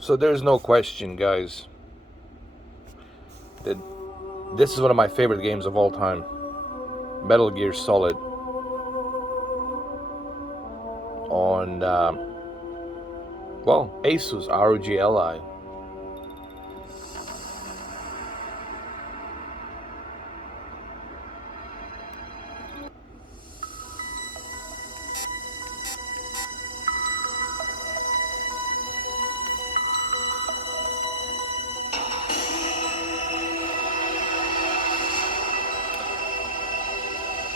So there's no question, guys, that this is one of my favorite games of all time. Metal Gear Solid on, well, Asus ROG Li.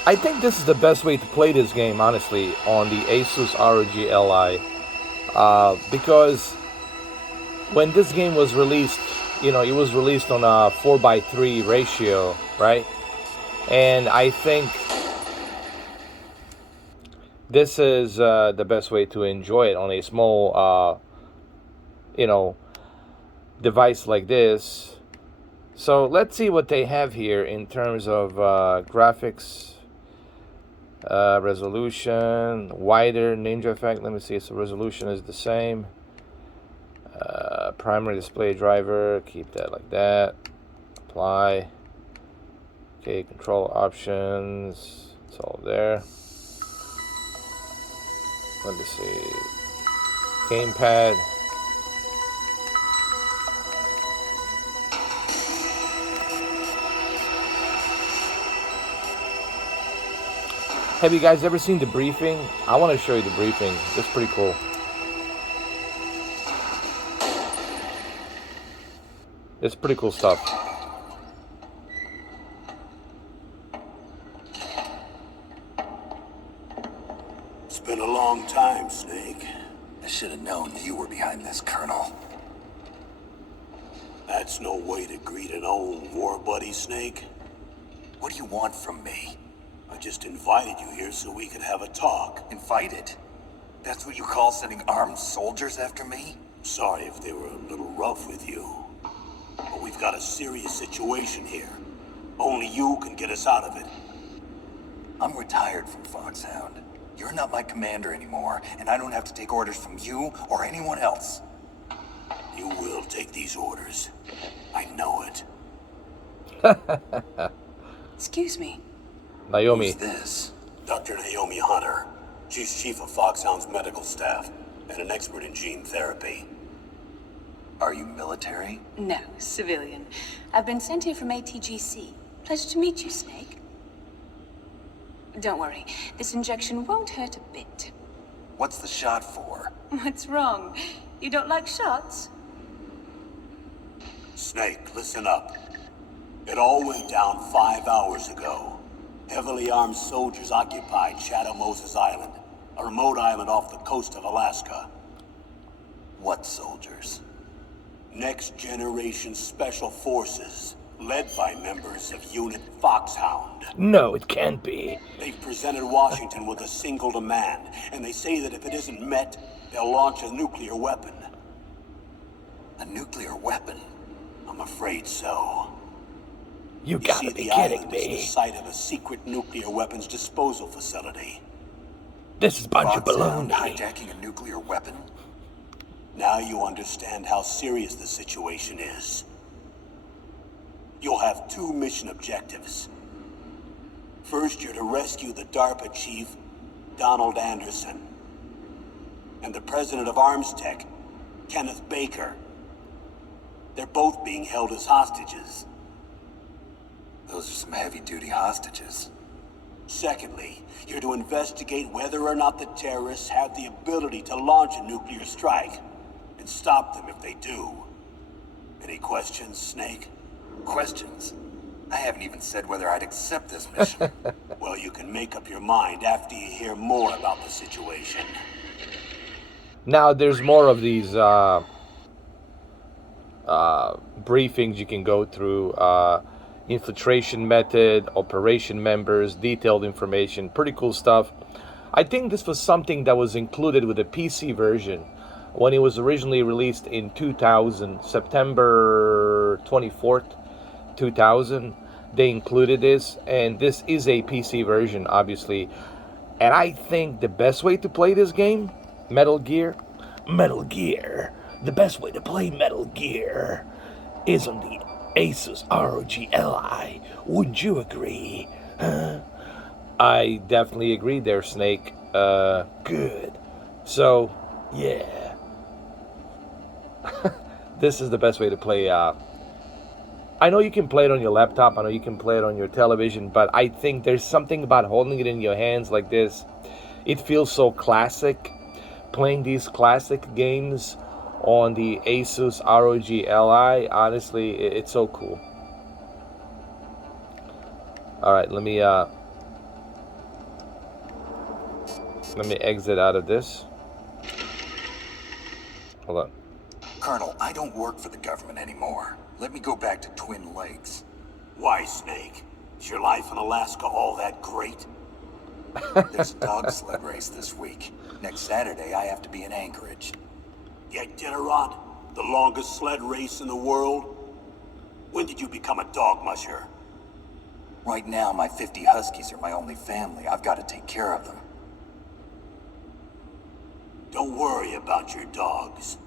I think this is the best way to play this game, honestly, on the Asus ROG Li. Because when this game was released, it was released on a 4:3 ratio, right? And I think this is the best way to enjoy it on a small, device like this. So let's see what they have here in terms of graphics. Resolution, wider ninja effect. Let me see. So resolution is the same. Primary display driver, keep that like that. Apply. Okay, control options. It's all there. Let me see. Gamepad. Have you guys ever seen the briefing? I want to show you the briefing. It's pretty cool. It's pretty cool stuff. It's been a long time, Snake. I should have known you were behind this, Colonel. That's no way to greet an old war buddy, Snake. What do you want from me? I just invited you here so we could have a talk. Invited? That's what you call sending armed soldiers after me? Sorry if they were a little rough with you. But we've got a serious situation here. Only you can get us out of it. I'm retired from Foxhound. You're not my commander anymore, and I don't have to take orders from you or anyone else. You will take these orders. I know it. Excuse me. Naomi. Who's this? Dr. Naomi Hunter. She's chief of Foxhound's medical staff and an expert in gene therapy. Are you military? No, civilian. I've been sent here from ATGC. Pleasure to meet you, Snake. Don't worry, this injection won't hurt a bit. What's the shot for? What's wrong? You don't like shots? Snake, listen up. It all went down 5 hours ago. Heavily armed soldiers occupied Shadow Moses Island, a remote island off the coast of Alaska. What soldiers? Next Generation Special Forces, led by members of Unit Foxhound. No, it can't be. They've presented Washington with a single demand, and they say that if it isn't met, they'll launch a nuclear weapon. A nuclear weapon? I'm afraid so. You gotta be the kidding island is the me. site of a secret nuclear weapons disposal facility. This is a bunch of Foxhound baloney. hijacking a nuclear weapon? Now you understand how serious the situation is. You'll have 2 mission objectives. First, you're to rescue the DARPA chief, Donald Anderson, and the president of Arms Tech, Kenneth Baker. They're both being held as hostages. Those are some heavy-duty hostages. Secondly, you're to investigate whether or not the terrorists have the ability to launch a nuclear strike, and stop them if they do. Any questions, Snake? Questions? I haven't even said whether I'd accept this mission. Well, you can make up your mind after you hear more about the situation. Now there's more of these briefings you can go through. Infiltration method, operation members, detailed information, pretty cool stuff. I think this was something that was included with the PC version when it was originally released in 2000, September 24th, 2000. They included this, and this is a PC version, obviously. And I think the best way to play this game, Metal Gear, the best way to play Metal Gear is on the Asus ROG Li. Wouldn't you agree? Huh? I definitely agree there, Snake. Good. So, yeah. This is the best way to play. I know you can play it on your laptop. I know you can play it on your television. But I think there's something about holding it in your hands like this. It feels so classic. Playing these classic games on the Asus ROG Li. Honestly, it's so cool. All right, let me exit out of this. Hold on. Colonel, I don't work for the government anymore. Let me go back to Twin Lakes. Why, Snake? Is your life in Alaska all that great? There's a dog sled race this week. Next Saturday, I have to be in Anchorage. The Iditarod? The longest sled race in the world? When did you become a dog musher? Right now, my 50 Huskies are my only family. I've got to take care of them. Don't worry about your dogs.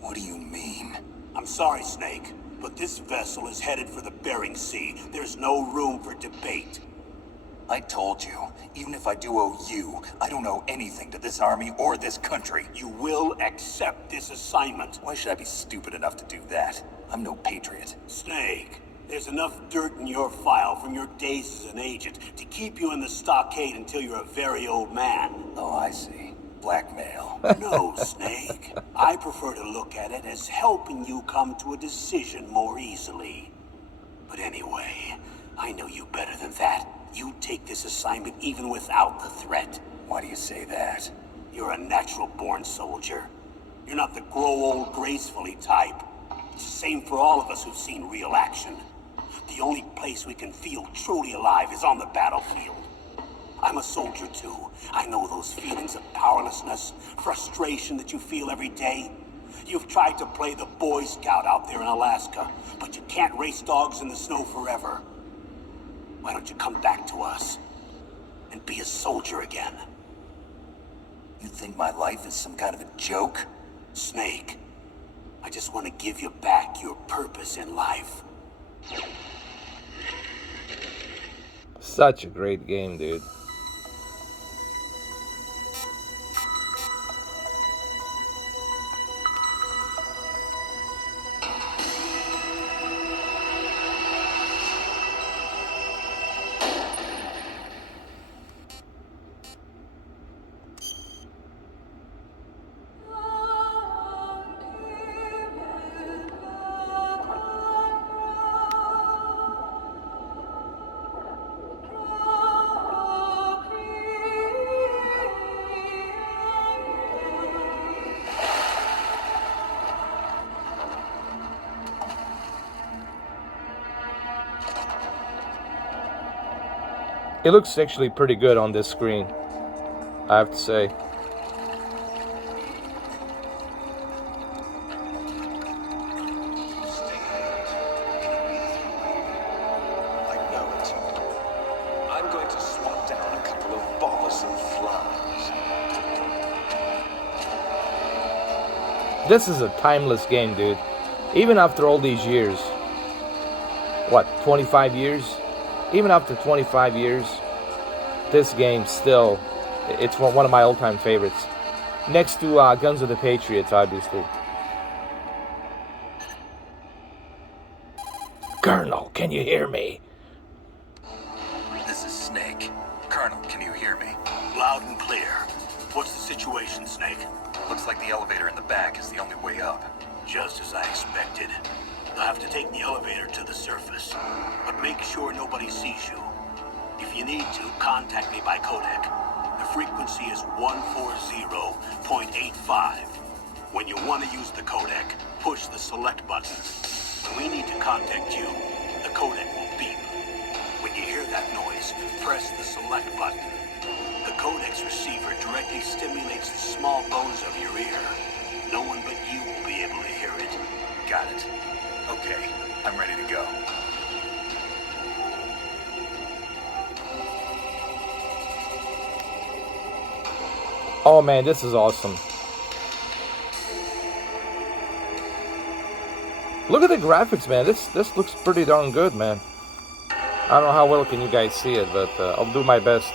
What do you mean? I'm sorry, Snake, but this vessel is headed for the Bering Sea. There's no room for debate. I told you, even if I do owe you, I don't owe anything to this army or this country. You will accept this assignment. Why should I be stupid enough to do that? I'm no patriot. Snake, there's enough dirt in your file from your days as an agent to keep you in the stockade until you're a very old man. Oh, I see. Blackmail. No, Snake. I prefer to look at it as helping you come to a decision more easily. But anyway, I know you better than that. You take this assignment even without the threat. Why do you say that? You're a natural-born soldier. You're not the grow old gracefully type. It's the same for all of us who've seen real action. The only place we can feel truly alive is on the battlefield. I'm a soldier too. I know those feelings of powerlessness, frustration that you feel every day. You've tried to play the Boy Scout out there in Alaska, but you can't race dogs in the snow forever. Why don't you come back to us and be a soldier again? You think my life is some kind of a joke? Snake, I just want to give you back your purpose in life. Such a great game, dude. It looks actually pretty good on this screen, I have to say. I know it. I'm going to swat down a couple of bothersome flies. This is a timeless game, dude. Even after all these years. What, 25 years? Even after 25 years, this game still, it's one of my all-time favorites. Next to Guns of the Patriots, obviously. Colonel, can you hear me? This is Snake. Colonel, can you hear me? Loud and clear. What's the situation, Snake? Looks like the elevator in the back is the only way up. Just as I expected. You'll have to take the elevator to the surface, but make sure nobody sees you. If you need to, contact me by codec. The frequency is 140.85. When you want to use the codec, push the select button. When we need to contact you, the codec will beep. When you hear that noise, press the select button. The codec's receiver directly stimulates the small bones of your ear. No one but you will be able to hear it. Got it. Okay, I'm ready to go. Oh man, this is awesome. Look at the graphics, man. This looks pretty darn good, man. I don't know how well can you guys see it, but I'll do my best.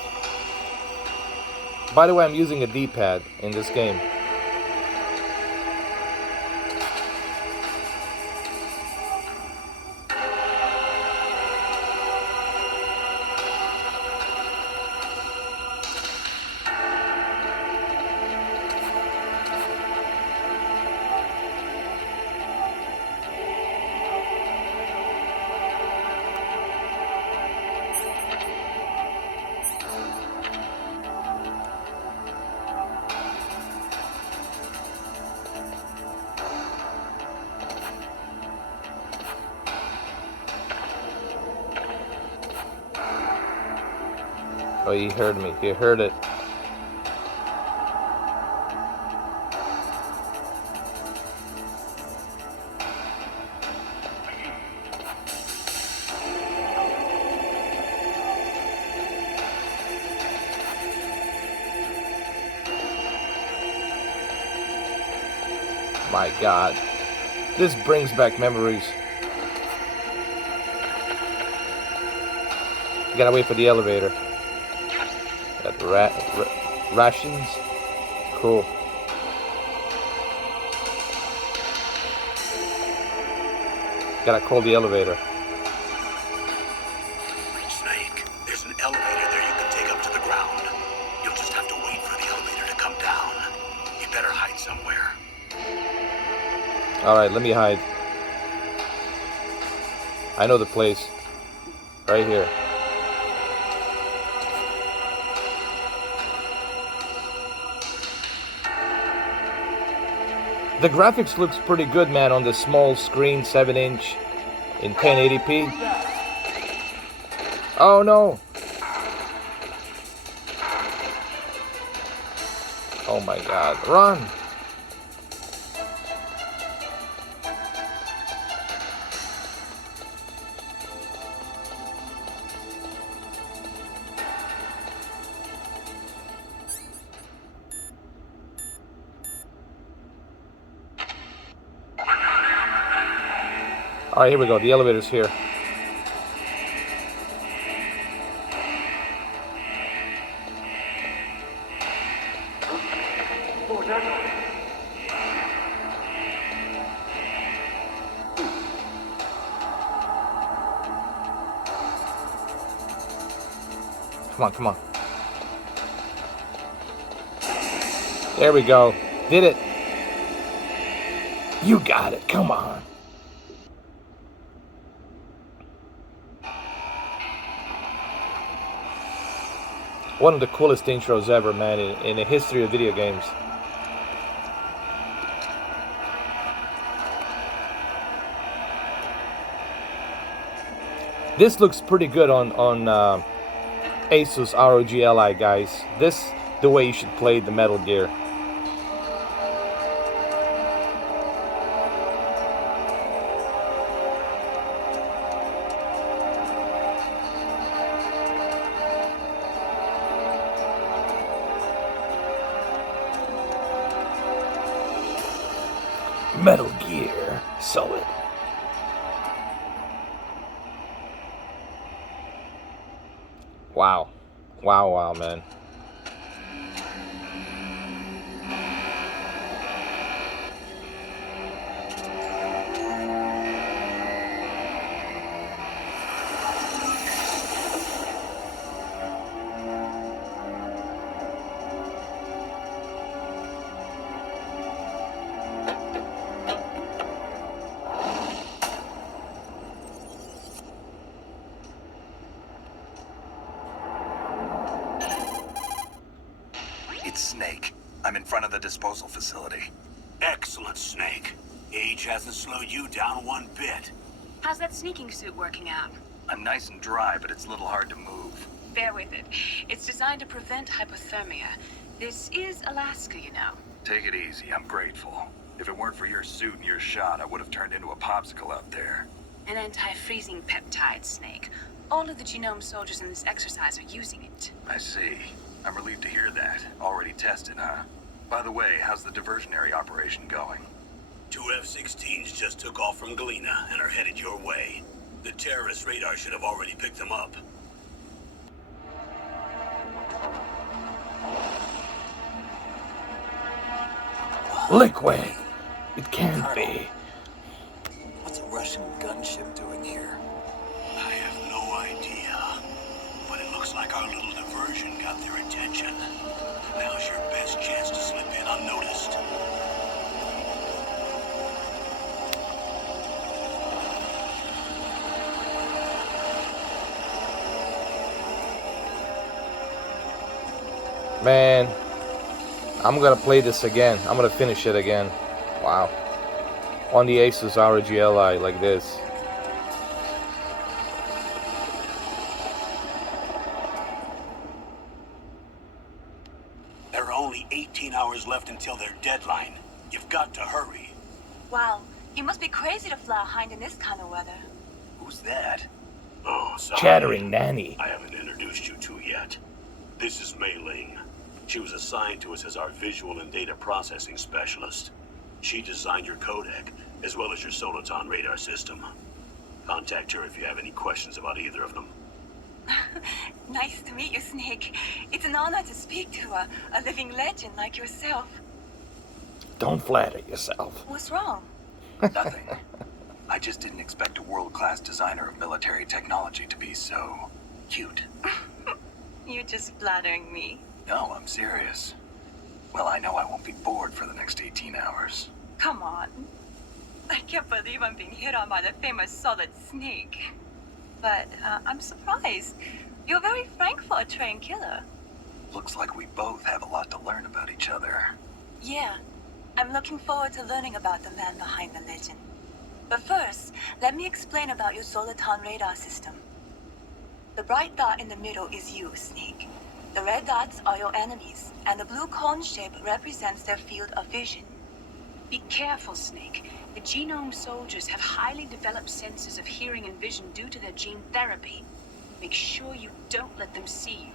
By the way, I'm using a D-pad in this game. Oh, he heard me. He heard it. My God. This brings back memories. You gotta wait for the elevator. Got rations. Cool. Gotta call the elevator. Snake, there's an elevator there you can take up to the ground. You'll just have to wait for the elevator to come down. You better hide somewhere. Alright, let me hide. I know the place. Right here. The graphics looks pretty good, man, on the small screen, 7-inch in 1080p. Oh no! Oh my God, run! Alright, here we go. The elevator's here. Come on, come on. There we go. Did it. You got it. Come on. One of the coolest intros ever, man, in the history of video games. This looks pretty good on Asus ROG Ally, guys. This the way you should play the Metal Gear. Metal Gear Solid. Wow. Wow, wow, man. It's Snake. I'm in front of the disposal facility. Excellent, Snake. Age hasn't slowed you down one bit. How's that sneaking suit working out? I'm nice and dry, but it's a little hard to move. Bear with it. It's designed to prevent hypothermia. This is Alaska, you know. Take it easy, I'm grateful. If it weren't for your suit and your shot, I would have turned into a popsicle out there. An anti-freezing peptide, Snake. All of the genome soldiers in this exercise are using it. I see. I'm relieved to hear that. Already tested, huh? By the way, how's the diversionary operation going? Two F-16s just took off from Galena and are headed your way. The terrorist radar should have already picked them up. Liquid. It can't be. What's a Russian gunship doing here? I have no idea. But it looks like our little diversion got their attention. Now's your best chance to slip in unnoticed. Man, I'm gonna play this again. I'm gonna finish it again. Wow. On the Asus ROG Li like this. There are only 18 hours left until their deadline. You've got to hurry. Wow, you must be crazy to fly behind in this kind of weather. Who's that? Oh, sorry. Chattering nanny. I haven't introduced you to yet. This is Mei Ling. She was assigned to us as our visual and data processing specialist. She designed your codec, as well as your Soliton radar system. Contact her if you have any questions about either of them. Nice to meet you, Snake. It's an honor to speak to a living legend like yourself. Don't flatter yourself. What's wrong? Nothing. I just didn't expect a world-class designer of military technology to be so cute. You're just flattering me. No, I'm serious. Well, I know I won't be bored for the next 18 hours. Come on. I can't believe I'm being hit on by the famous Solid Snake. But I'm surprised. You're very frank for a trained killer. Looks like we both have a lot to learn about each other. Yeah, I'm looking forward to learning about the man behind the legend. But first, let me explain about your Soliton radar system. The bright dot in the middle is you, Snake. The red dots are your enemies, and the blue cone shape represents their field of vision. Be careful, Snake. The genome soldiers have highly developed senses of hearing and vision due to their gene therapy. Make sure you don't let them see you.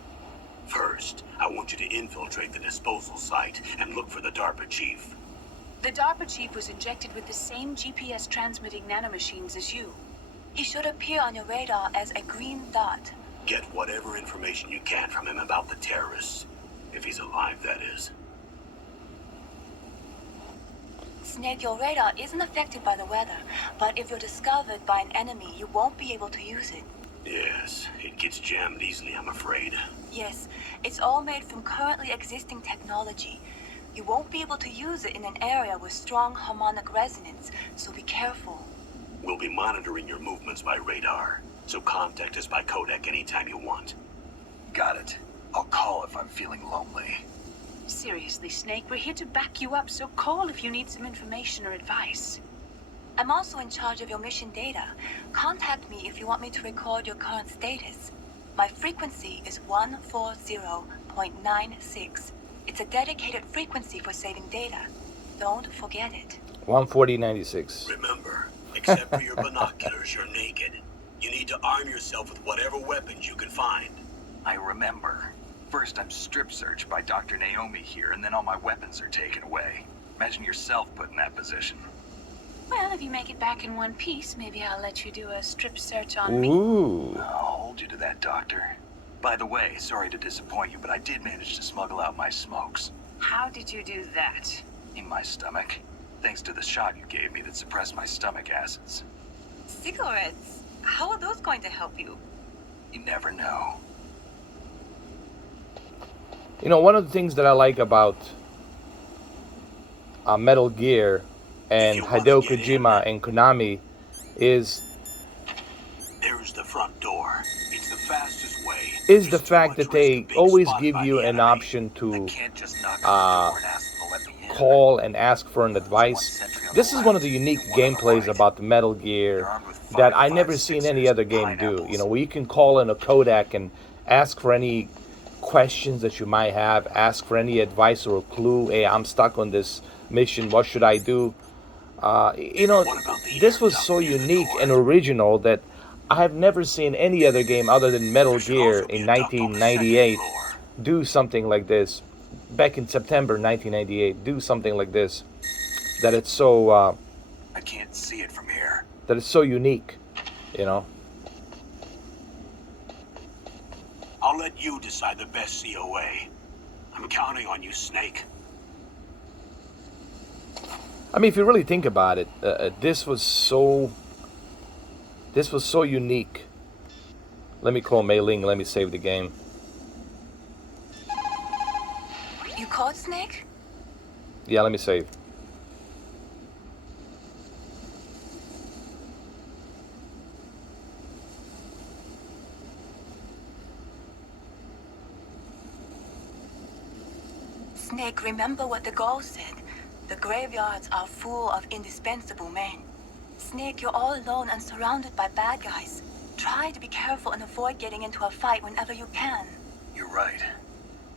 First, I want you to infiltrate the disposal site and look for the DARPA chief. The DARPA chief was injected with the same GPS transmitting nanomachines as you. He should appear on your radar as a green dot. Get whatever information you can from him about the terrorists. If he's alive, that is. Snake, your radar isn't affected by the weather, but if you're discovered by an enemy, you won't be able to use it. Yes, it gets jammed easily, I'm afraid. Yes, it's all made from currently existing technology. You won't be able to use it in an area with strong harmonic resonance, so be careful. We'll be monitoring your movements by radar, so contact us by codec anytime you want. Got it. I'll call if I'm feeling lonely. Seriously, Snake, we're here to back you up, so call if you need some information or advice. I'm also in charge of your mission data. Contact me if you want me to record your current status. My frequency is 140.96. It's a dedicated frequency for saving data. Don't forget it. 140.96. Remember, except for your binoculars, you're naked. You need to arm yourself with whatever weapons you can find. I remember. First, I'm strip searched by Dr. Naomi here, and then all my weapons are taken away. Imagine yourself put in that position. Well, if you make it back in one piece, maybe I'll let you do a strip search on me. Ooh. I'll hold you to that, Doctor. By the way, sorry to disappoint you, but I did manage to smuggle out my smokes. How did you do that? In my stomach. Thanks to the shot you gave me that suppressed my stomach acids. Cigarettes? How are those going to help you? You never know. You know, one of the things that I like about Metal Gear and You wanna Hideo get in? Kojima and Konami is There's the front door. It's the fastest way. is the There's too fact much that risk they of being always spotted give by you the an enemy. option I to can't just knock on the door and ask them to let me in. call and ask for an advice. This is one of the unique gameplays about the Metal Gear that I never seen any other game do. You know, where you can call in a codec and ask for any questions that you might have, ask for any advice or a clue. Hey, I'm stuck on this mission. What should I do? You know, this was so unique and original that I have never seen any other game other than Metal There should Gear also be in a duct on the second 1998 floor. do something like this. Back in September 1998, do something like this. That it's so I can't see it from here. that is so unique, you know. I'll let you decide the best COA. I'm counting on you, Snake. I mean, if you really think about it, this was so unique. Let me call Mei Ling. Let me save the game. You called Snake? Yeah, let me save. Snake, remember what the girl said. The graveyards are full of indispensable men. Snake, you're all alone and surrounded by bad guys. Try to be careful and avoid getting into a fight whenever you can. You're right.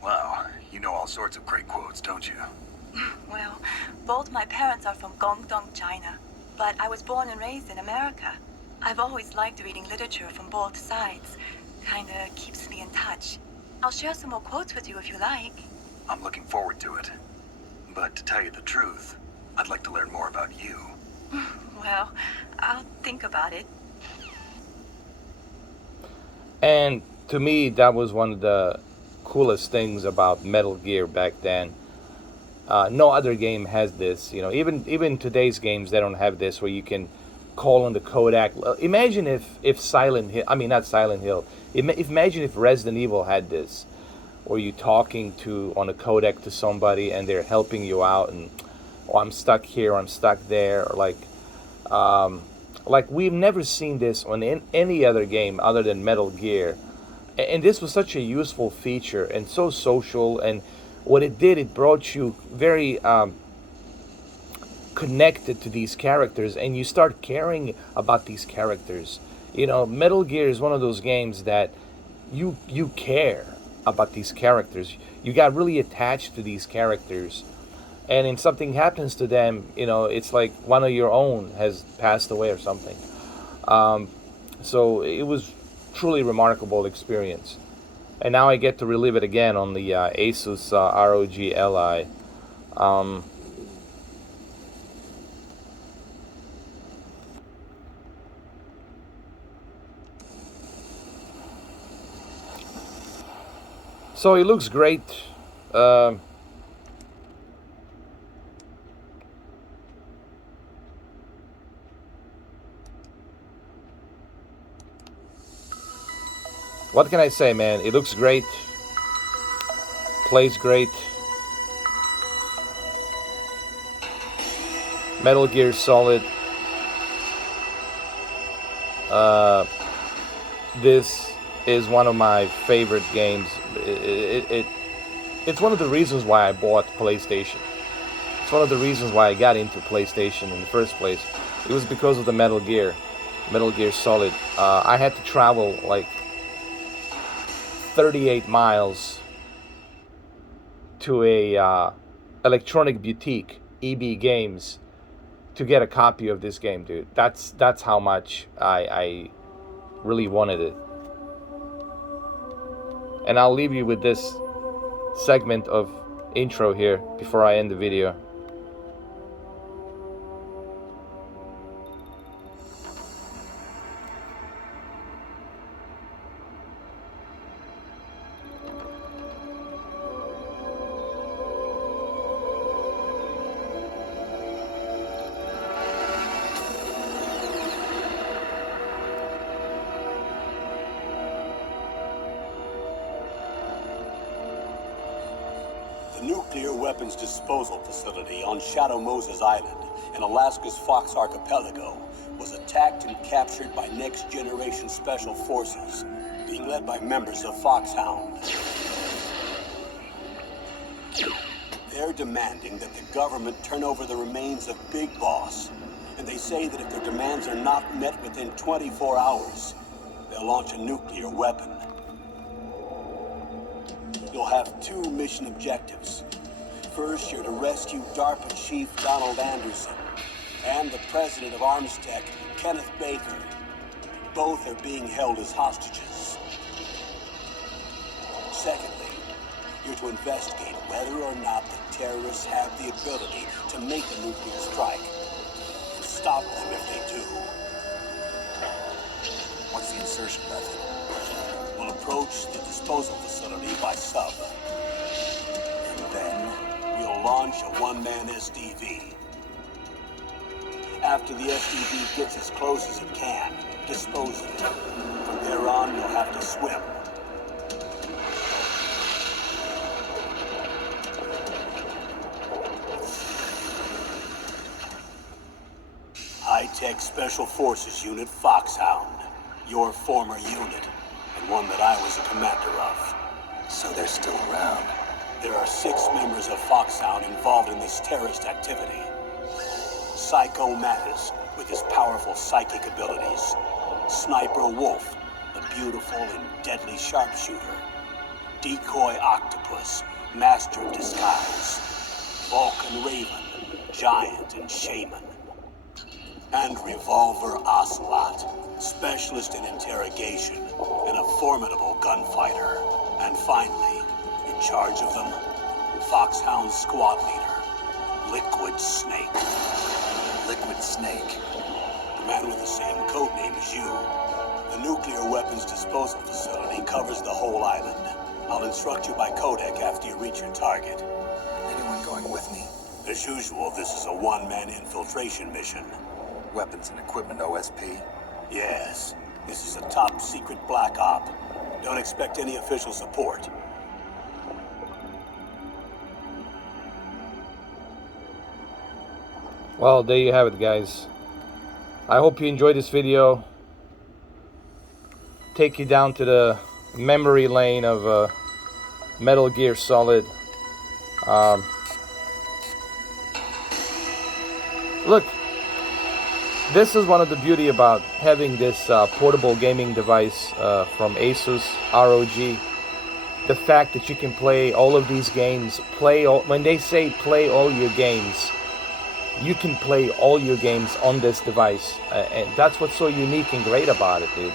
Wow, you know all sorts of great quotes, don't you? Well, both my parents are from Guangdong, China, but I was born and raised in America. I've always liked reading literature from both sides. Kinda keeps me in touch. I'll share some more quotes with you if you like. I'm looking forward to it. But to tell you the truth, I'd like to learn more about you. Well, I'll think about it. And to me, that was one of the coolest things about Metal Gear back then. No other game has this. You know, even today's games, they don't have this where you can call on the codec. Imagine if Silent Hill, I mean not Silent Hill. Imagine if Resident Evil had this, or you talking to on a codec to somebody and they're helping you out, and oh, I'm stuck here, I'm stuck there, or like we've never seen this on any other game other than Metal Gear. And this was such a useful feature and so social, and what it did, it brought you very connected to these characters, and you start caring about these characters. You know, Metal Gear is one of those games that you care about these characters. You got really attached to these characters, and if something happens to them, you know, it's like one of your own has passed away or something. So it was truly remarkable experience, and now I get to relive it again on the Asus ROG Li. So it looks great. What can I say, man? It looks great. Plays great. Metal Gear Solid. This is one of my favorite games. It's one of the reasons why I bought PlayStation. It's one of the reasons why I got into PlayStation in the first place. It was because of the Metal Gear Solid. I had to travel like 38 miles to a electronic boutique, EB Games, to get a copy of this game, dude. That's how much I really wanted it. And I'll leave you with this segment of intro here before I end the video. The nuclear weapons disposal facility on Shadow Moses Island in Alaska's Fox Archipelago was attacked and captured by next-generation special forces, being led by members of Foxhound. They're demanding that the government turn over the remains of Big Boss, and they say that if their demands are not met within 24 hours, they'll launch a nuclear weapon. You'll have two mission objectives. First, you're to rescue DARPA Chief Donald Anderson and the president of Armstech, Kenneth Baker. Both are being held as hostages. Secondly, you're to investigate whether or not the terrorists have the ability to make a nuclear strike and stop them if they do. What's the insertion method? We'll approach the disposal facility by sub. And then we'll launch a one-man SDV. After the SDV gets as close as it can, dispose of it. From there on, you'll have to swim. High-tech Special Forces Unit Foxhound. Your former unit, and one that I was a commander of. So they're still around. There are 6 members of Foxhound involved in this terrorist activity. Psycho Mattis, with his powerful psychic abilities. Sniper Wolf, the beautiful and deadly sharpshooter. Decoy Octopus, master of disguise. Vulcan Raven, giant and shaman. And Revolver Ocelot, specialist in interrogation and a formidable gunfighter. And finally, in charge of them, Foxhound squad leader, Liquid Snake. Liquid Snake. The man with the same codename as you. The nuclear weapons disposal facility covers the whole island. I'll instruct you by codec after you reach your target. Anyone going with me? As usual, this is a one-man infiltration mission. Weapons and equipment OSP? Yes, this is a top-secret black op. Don't expect any official support. Well, there you have it, guys. I hope you enjoyed this video. Take you down to the memory lane of Metal Gear Solid. Look, this is one of the beauty about having this portable gaming device from Asus ROG. The fact that you can play all of these games, when they say play all your games, you can play all your games on this device, and that's what's so unique and great about it, dude.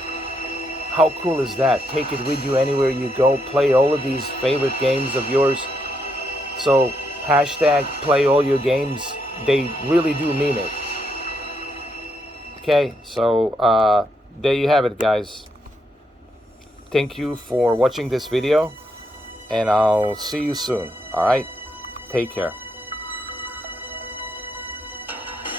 How cool is that? Take it with you anywhere you go, play all of these favorite games of yours. So hashtag play all your games, they really do mean it. Okay, so there you have it, guys. Thank you for watching this video, and I'll see you soon. All right, take care.